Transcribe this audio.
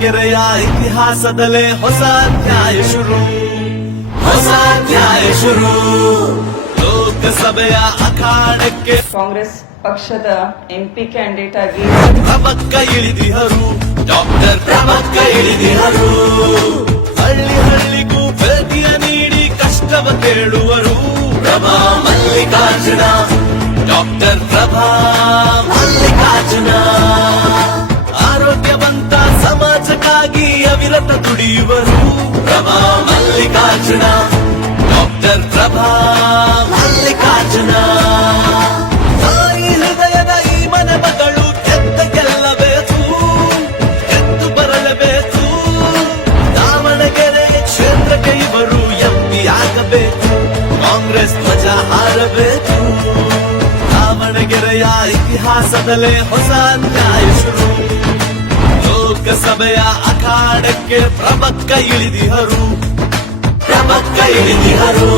ದಾವಣಗೆರೆಯ ಇತಿಹಾಸದಲ್ಲೇ ಹೊಸ ಅಧ್ಯಾಯ ಶುರು. ಹೊಸ ಅಧ್ಯಾಯ ಶುರು. ಲೋಕಸಭೆಯ ಅಖಾಡಕ್ಕೆ ಕಾಂಗ್ರೆಸ್ ಪಕ್ಷದ ಎಂಪಿ ಕ್ಯಾಂಡಿಡೇಟ್ ಆಗಿ ಪ್ರಮಕ್ಕ ಇಳಿದಿಹರು. ಡಾಕ್ಟರ್ ಪ್ರಮಕ್ಕ ಇಳಿದಿಹರು. ಹಳ್ಳಿ ಹಳ್ಳಿಗೂ ಬೆಳಕಿಯ ನೀಡಿ ಕಷ್ಟವ ಕೇಳುವರು. ಪ್ರಭಾ ಮಲ್ಲಿಕಾರ್ಜುನ. ಡಾಕ್ಟರ್ ಪ್ರಭಾ ಸಮಾಜಕ್ಕಾಗಿ ಅವಿರತ ದುಡಿಯುವರು. ಪ್ರಭಾ ಮಲ್ಲಿಕಾರ್ಜುನ, ಡಾಕ್ಟರ್ ಪ್ರಭಾ ಮಲ್ಲಿಕಾರ್ಜುನ. ಹೃದಯದ ಈ ಮನೆ ಮಗಳು ಎತ್ತ ಗೆಲ್ಲಬೇಕು ಎದ್ದು ಬರಲೇಬೇಕು. ದಾವಣಗೆರೆ ಕ್ಷೇತ್ರಕ್ಕೆ ಇವರು ಎಂಪಿ ಆಗಬೇಕು, ಕಾಂಗ್ರೆಸ್ ಧ್ವಜ ಹಾರಬೇಕು. ದಾವಣಗೆರೆಯ ಇತಿಹಾಸದಲ್ಲೇ ಹೊಸ ನ್ಯಾಯ ಶುರು ಲೋಕಸಭೆಯ ಅಖಾಡಕ್ಕೆ ಪ್ರಭಕ್ಕ ಇಳಿದಿಹರು ಪ್ರಭಕ್ಕ ಇಳಿದಿಹರು